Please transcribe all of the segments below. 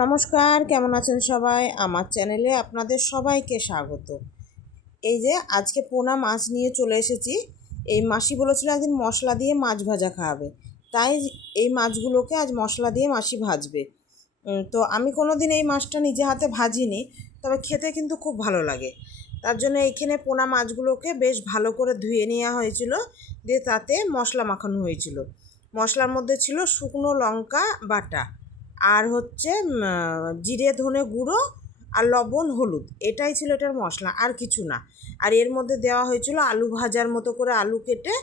নমস্কার, কেমন আছেন সবাই? আমার চ্যানেলে আপনাদের সবাইকে স্বাগত। এই যে আজকে পোনা মাছ নিয়ে চলে এসেছি। এই মাসি বলেছিল একদিন মশলা দিয়ে মাছ ভাজা খাওয়াবে তাই এই মাছগুলোকে আজ মশলা দিয়ে মাসি ভাজবে। তো আমি কোনো দিন এই মাছটা নিজে হাতে ভাজিনি, তবে খেতে কিন্তু খুব ভালো লাগে। তার জন্য এইখানে পোনা মাছগুলোকে বেশ ভালো করে ধুয়ে নেওয়া হয়েছিল, দিয়ে তাতে মশলা মাখানো হয়েছিল। মশলার মধ্যে ছিল শুকনো লঙ্কা বাটা। আর হচ্ছে জিরে, ধনে গুঁড়ো আর লবণ, হলুদ। এটাই ছিল এটার মশলা, আর কিছু না। আর এর মধ্যে দেওয়া হয়েছিল আলু ভাজার মতো করে আলু কেটে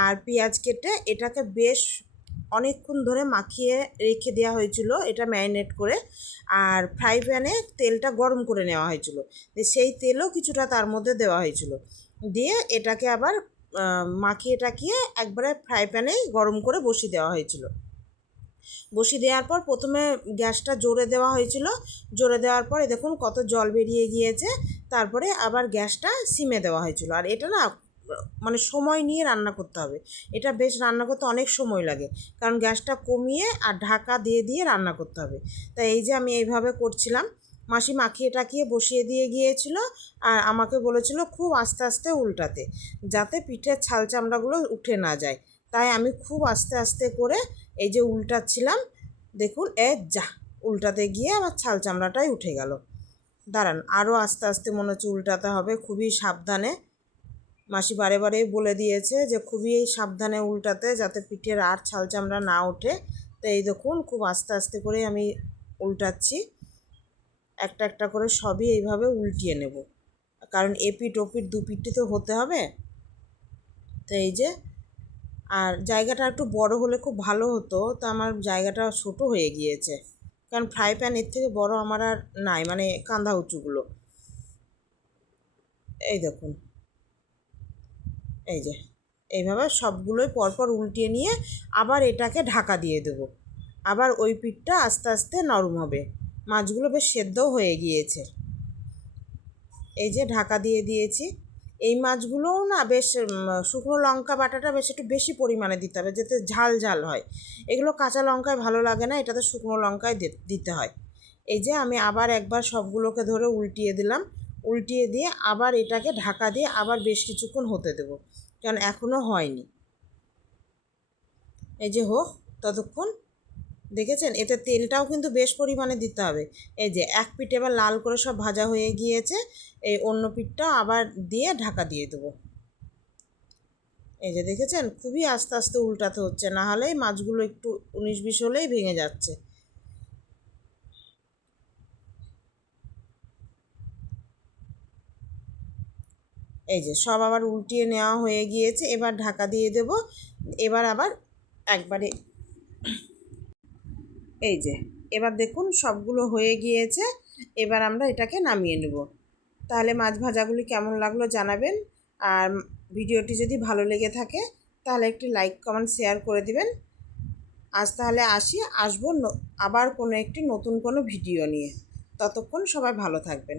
আর পেঁয়াজ কেটে এটাকে বেশ অনেকক্ষণ ধরে মাখিয়ে রেখে দেওয়া হয়েছিল, এটা ম্যারিনেট করে। আর ফ্রাই প্যানে তেলটা গরম করে নেওয়া হয়েছিল। সেই তেলও কিছুটা তার মধ্যে দেওয়া হয়েছিল। দিয়ে এটাকে আবার মাখিয়ে টাকিয়ে একবারে ফ্রাই প্যানে গরম করে বসিয়ে দেওয়া হয়েছিল। বসিয়ে দেওয়ার পর প্রথমে গ্যাসটা জোরে দেওয়া হয়েছিল। জোরে দেওয়ার পরে দেখুন কত জল বেরিয়ে গিয়েছে। তারপরে আবার গ্যাসটা সিমে দেওয়া হয়েছিল। আর এটা না মানে সময় নিয়ে রান্না করতে হবে। এটা বেশ রান্না করতে অনেক সময় লাগে। কারণ গ্যাসটা কমিয়ে আর ঢাকা দিয়ে দিয়ে রান্না করতে হবে। তাই এই যে আমি এইভাবে করছিলাম। মাসি মাখিয়ে টাকিয়ে বসিয়ে দিয়ে গিয়েছিল আর আমাকে বলেছিল খুব আস্তে আস্তে উল্টাতে, যাতে পিঠের ছাল চামড়াগুলো উঠে না যায়। তাই আমি খুব আস্তে আস্তে করে এই যে উল্টাচ্ছিলাম, দেখুন, এ যা, উল্টাতে গিয়ে আমার ছাল চামড়াটাই উঠে গেল। দাঁড়ান আরও আস্তে আস্তে মনে হচ্ছে উল্টাতে হবে, খুবই সাবধানে। মাসি বারে বারেই বলে দিয়েছে যে, খুবই সাবধানে উল্টাতে যাতে পিঠের আর ছাল চামড়া না ওঠে। তো এই দেখুন, খুব আস্তে আস্তে করে আমি উল্টাচ্ছি। একটা একটা করে সবই এইভাবে উল্টিয়ে নেব। কারণ এপিট ওপিট দু পিঠে তো হতে হবে। তো এই যে আর জায়গাটা একটু বড় হলে খুব ভালো হতো, তো আমার জায়গাটা ছোট হয়ে গিয়েছে। কারণ ফ্রাই প্যান এর থেকে বড় আমার আর নাই মানে কাঁধা উঁচুগুলো। এই দেখুন। এই যে, এইভাবে সবগুলোই পরপর উল্টিয়ে নিয়ে আবার এটাকে ঢাকা দিয়ে দেবো। আবার ওই পিঠটা আস্তে আস্তে নরম হবে। মাছগুলো বেশ সেদ্ধও হয়ে গিয়েছে। এই যে ঢাকা দিয়ে দিয়েছি। এই মাছগুলোও না বেশ শুকনো লঙ্কা বাটাটা বেশ একটু বেশি পরিমাণে দিতে হবে, যাতে ঝাল ঝাল হয়। এগুলো কাঁচা লঙ্কায় ভালো লাগে না, এটাতে শুকনো লঙ্কায় দিতে হয়। এই যে আমি আবার একবার সবগুলোকে ধরে উল্টিয়ে দিলাম, উল্টিয়ে দিয়ে আবার এটাকে ঢাকা দিয়ে আবার বেশ কিছুক্ষণ হতে দেবো, কারণ এখনও হয়নি। এই যে হোক ততক্ষণ দেখেছেন? এতে তেলটাও কিন্তু বেশ পরিমাণে দিতে হবে। এই যে এক পিঠ এবার লাল করে সব ভাজা হয়ে গিয়েছে, এই অন্য পিঠটা আবার দিয়ে ঢাকা দিয়ে দেবো। এই যে দেখেছেন? খুবই আস্তে আস্তে উল্টাতে হচ্ছে, না হলে মাছগুলো একটু উনিশ বিশ হলেই ভেঙে যাচ্ছে। এই যে সব আবার উল্টিয়ে নেওয়া হয়ে গিয়েছে, এবার ঢাকা দিয়ে দেব। এবার আবার একবারে এই যে, এবার দেখুন সবগুলো হয়ে গিয়েছে, এবার আমরা এটাকে নামিয়ে নেব। তাহলে মাছ ভাজাগুলি কেমন লাগল জানাবেন, আর ভিডিওটি যদি ভালো লেগে থাকে, তাহলে একটি লাইক, কমেন্ট, শেয়ার করে দিবেন। আজ তাহলে আসি, আসব আবার কোনো একটি নতুন কোনো ভিডিও নিয়ে। ততক্ষণ সবাই ভালো থাকবেন।